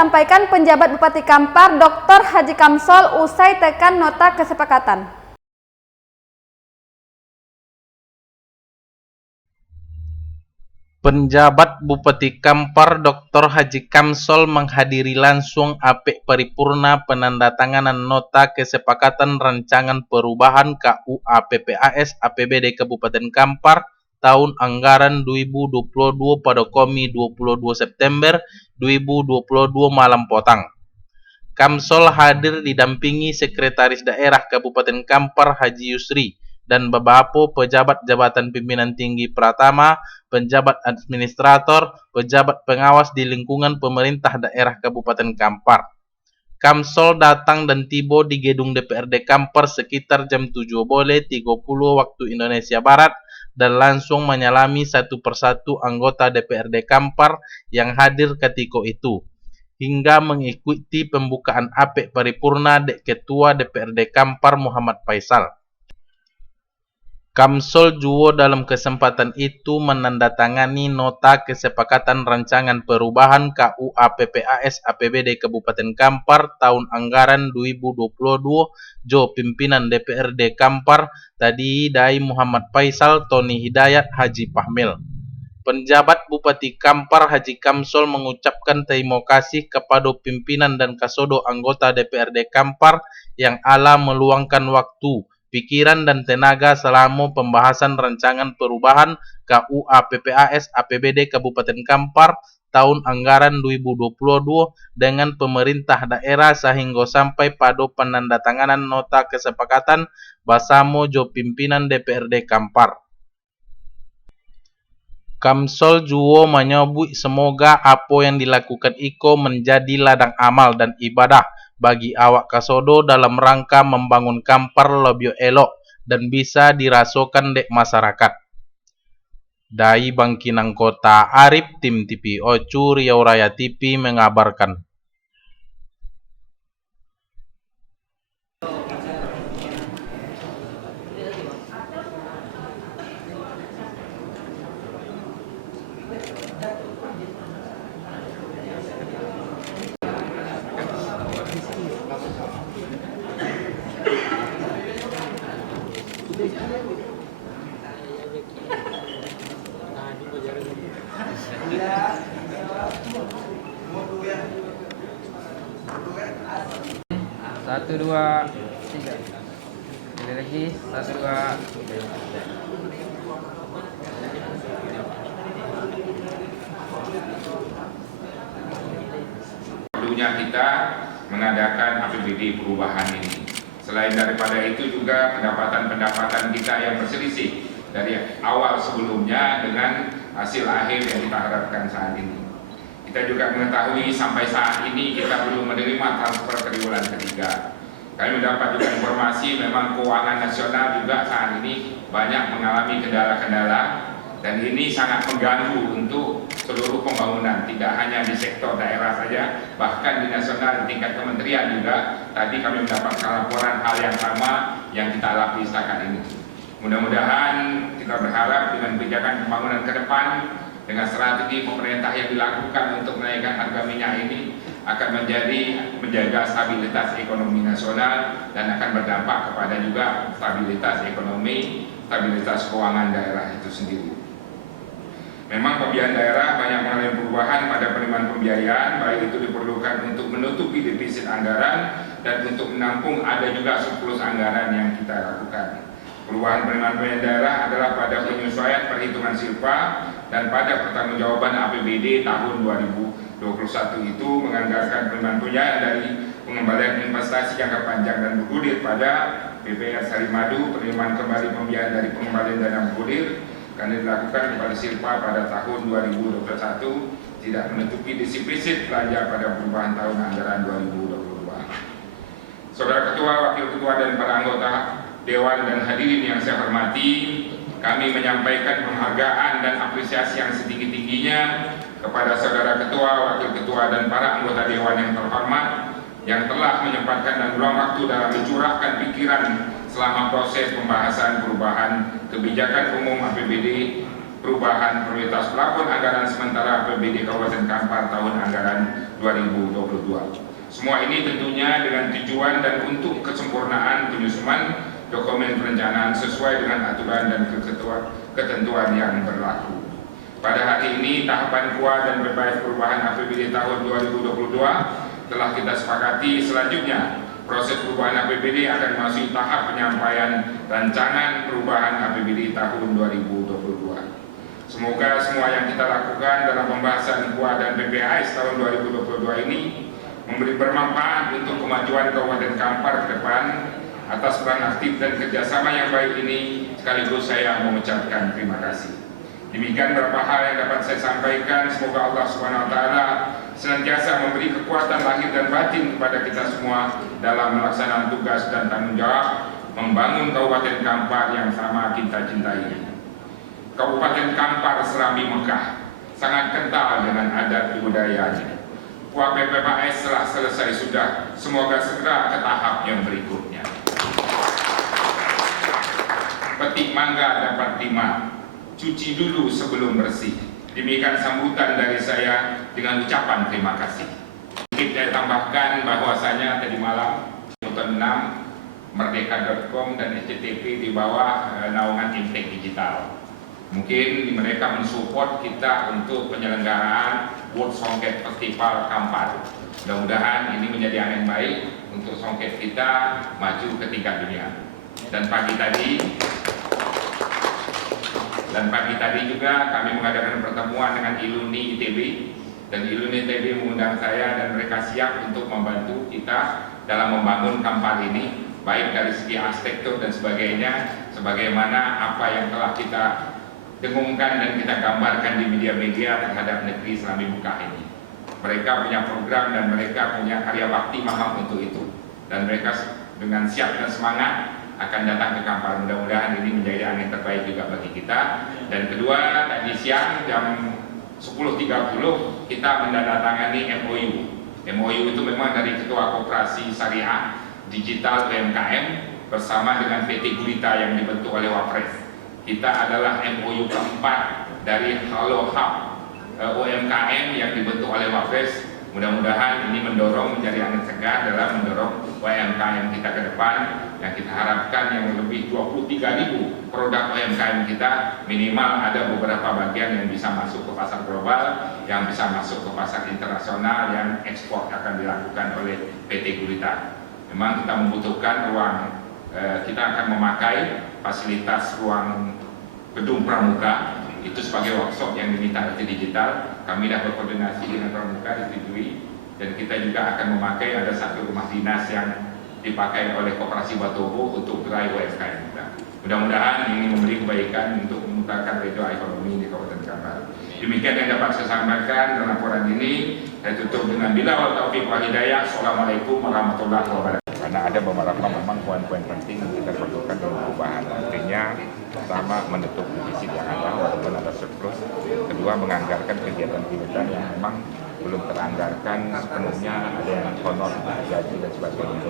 disampaikan penjabat Bupati Kampar Dr. Haji Kamsol usai tekan nota kesepakatan. Penjabat Bupati Kampar Dr. Haji Kamsol menghadiri langsung APE Paripurna penandatanganan nota kesepakatan rancangan perubahan KUA PPAS APBD Kabupaten Kampar tahun anggaran 2022 pada Komi 22 September 2022 malam potang. Kamsol hadir didampingi Sekretaris Daerah Kabupaten Kampar Haji Yusri dan beberapa pejabat jabatan pimpinan tinggi Pratama, penjabat administrator, pejabat pengawas di lingkungan pemerintah daerah Kabupaten Kampar. Kamsol datang dan tiba di gedung DPRD Kampar sekitar jam 7.30 waktu Indonesia Barat dan langsung menyalami satu persatu anggota DPRD Kampar yang hadir ketika itu, hingga mengikuti pembukaan APE Paripurna Ketua DPRD Kampar Muhammad Faisal. Kamsol juga dalam kesempatan itu menandatangani nota kesepakatan rancangan perubahan KUA PPAS APBD Kabupaten Kampar tahun anggaran 2022 jo pimpinan DPRD Kampar tadi Dai Muhammad Faisal, Tony Hidayat, Haji Pahmil. Penjabat Bupati Kampar Haji Kamsol mengucapkan terima kasih kepada pimpinan dan kasodo anggota DPRD Kampar yang ala meluangkan waktu, pikiran dan tenaga selama pembahasan rancangan perubahan KUA PPAS APBD Kabupaten Kampar tahun anggaran 2022 dengan pemerintah daerah sehingga sampai pada penandatanganan nota kesepakatan bersama jo pimpinan DPRD Kampar. Kamsol juga menyebut semoga apa yang dilakukan Iko menjadi ladang amal dan ibadah bagi awak kasodo dalam rangka membangun Kampar lebih elok dan bisa dirasakan dek masyarakat. Dari Bangkinang Kota, Arif, Tim TV Ocu, Riau Raya TV mengabarkan. Satu dua tiga. Ini lagi satu dua. Perlunya kita mengadakan APBD perubahan ini. Selain daripada itu juga pendapatan-pendapatan kita yang berselisih dari awal sebelumnya dengan hasil akhir yang kita harapkan saat ini. Kita juga mengetahui sampai saat ini kita belum menerima transfer triwulan ketiga. Kami mendapat juga informasi memang keuangan nasional juga saat ini banyak mengalami kendala-kendala dan ini sangat mengganggu untuk seluruh pembangunan, tidak hanya di sektor daerah saja, bahkan di nasional di tingkat kementerian juga. Tadi kami mendapatkan laporan hal yang sama yang kita alami setakat ini. Mudah-mudahan kita berharap dengan kebijakan pembangunan ke depan, dengan strategi pemerintah yang dilakukan untuk menaikkan harga minyak ini akan menjaga stabilitas ekonomi nasional dan akan berdampak kepada juga stabilitas ekonomi, stabilitas keuangan daerah itu sendiri. Memang pembiayaan daerah banyak mengalami perubahan pada penerimaan pembiayaan, baik itu diperlukan untuk menutupi defisit anggaran dan untuk menampung ada juga surplus anggaran yang kita lakukan. Perubahan penerimaan pembiayaan daerah adalah pada penyesuaian perhitungan silpa dan pada pertanggungjawaban APBD tahun 2021 itu menganggarkan penerimaan pembiayaan dari pengembalian investasi jangka panjang dan bergulir pada BPR Sarimadu, penerimaan kembali pembiayaan dari pengembalian dana bergulir karena dilakukan kepada silpa pada tahun 2021 tidak menutupi defisit belanja pada perubahan tahun anggaran 2022. Saudara Ketua, Wakil Ketua dan para anggota Dewan dan hadirin yang saya hormati, kami menyampaikan penghargaan dan apresiasi yang setinggi-tingginya kepada Saudara Ketua, Wakil Ketua dan para anggota Dewan yang terhormat yang telah menyempatkan dan meluang waktu dalam mencurahkan pikiran selama proses pembahasan perubahan kebijakan umum APBD perubahan prioritas plafon anggaran sementara APBD Kabupaten Kampar tahun anggaran 2022. Semua ini tentunya dengan tujuan dan untuk kesempurnaan penyusunan dokumen perencanaan sesuai dengan aturan dan ketentuan yang berlaku. Pada hari ini, tahapan KUA dan PPAS perubahan APBD tahun 2022 telah kita sepakati. Selanjutnya, proses perubahan APBD akan memasuki tahap penyampaian rancangan perubahan APBD tahun 2022. Semoga semua yang kita lakukan dalam pembahasan KUA dan PPAS tahun 2022 ini memberi bermanfaat untuk kemajuan Kabupaten Kampar ke depan. Atas peran aktif dan kerjasama yang baik ini, sekaligus saya mengucapkan terima kasih. Demikian beberapa hal yang dapat saya sampaikan. Semoga Allah SWT senantiasa memberi kekuatan lahir dan batin kepada kita semua dalam melaksanakan tugas dan tanggung jawab membangun Kabupaten Kampar yang sama kita cintai. Kabupaten Kampar Serambi Mekah sangat kental dengan adat budayanya. KUA PPAS telah selesai sudah, semoga segera ke tahap yang berikutnya. Petik mangga dapat 5, cuci dulu sebelum bersih. Demikian sambutan dari saya dengan ucapan terima kasih. Mungkin saya tambahkan bahwasanya tadi malam nonton 6 Merdeka.com dan SCTV di bawah naungan Impact Digital. Mungkin mereka mensupport kita untuk penyelenggaraan World Songket Festival Kampar. Mudah-mudahan ini menjadi angin baik untuk songket kita maju ke tingkat dunia. Dan pagi tadi juga kami mengadakan pertemuan dengan Iluni ITB, dan Iluni ITB mengundang saya dan mereka siap untuk membantu kita dalam membangun Kampar ini, baik dari segi arsitektur dan sebagainya, sebagaimana apa yang telah kita dengungkan dan kita gambarkan di media-media terhadap negeri Serambi Mekah ini. Mereka punya program dan mereka punya karya bakti mahal untuk itu, dan mereka dengan siap dan semangat akan datang ke Kampar. Mudah-mudahan ini menjadi angin terbaik juga bagi kita. Dan kedua, tadi siang jam 10.30 kita menandatangani MOU. MOU itu memang dari Ketua Koperasi Syariah Digital UMKM bersama dengan PT Gurita yang dibentuk oleh Wapres. Kita adalah MOU keempat dari Halo Hub UMKM yang dibentuk oleh Wapres. Mudah-mudahan ini mendorong menjadi angin segar dalam mendorong UMKM kita ke depan, yang kita harapkan yang lebih 23.000 produk UMKM kita minimal ada beberapa bagian yang bisa masuk ke pasar global, yang bisa masuk ke pasar internasional, yang ekspor akan dilakukan oleh PT Gurita. Memang kita membutuhkan ruang, kita akan memakai fasilitas ruang gedung Pramuka itu sebagai workshop yang diminta oleh digital. Kami sudah berkoordinasi dengan Pramuka, disetujui, dan kita juga akan memakai ada satu rumah dinas yang dipakai oleh Koperasi Batobo untuk gerai UMKM kita. Mudah-mudahan ini memberi kebaikan untuk memutarkan roda ekonomi di Kabupaten Kampar. Demikian yang dapat saya sampaikan dalam laporan ini. Saya tutup dengan bila wal taufiq wal hidayah. Assalamualaikum warahmatullahi wabarakatuh. Karena ada beberapa memang poin-poin penting yang kita perlukan dalam perubahan. Artinya pertama menutup defisit yang ada walaupun ada surplus. Kedua menganggarkan kegiatan-kegiatan yang memang belum teranggarkan sepenuhnya, ada yang honor, gaji dan sebagainya.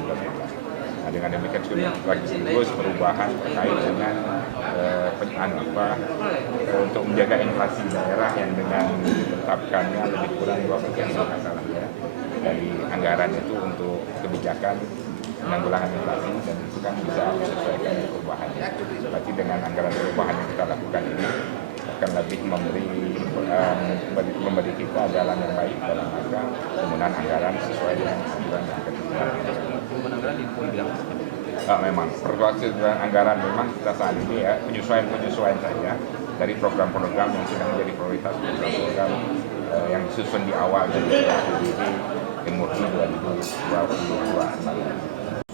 Nah, dengan demikian sudah terus perubahan terkait dengan untuk menjaga inflasi daerah yang dengan ditetapkannya lebih kurang 2% masalahnya dari anggaran itu untuk kebijakan penanggulangan inflasi, dan itu kan bisa disesuaikan dengan perubahan. Berarti dengan anggaran perubahan yang kita lakukan ini akan lebih memberi kita jalan yang baik dalam rangka penggunaan anggaran sesuai dengan aturan dan ketentuan. Memang proses anggaran memang kita saat ini ya penyesuaian saja dari program-program yang sudah menjadi prioritas, program-program yang disusun di awal dari APBD Timur 2022.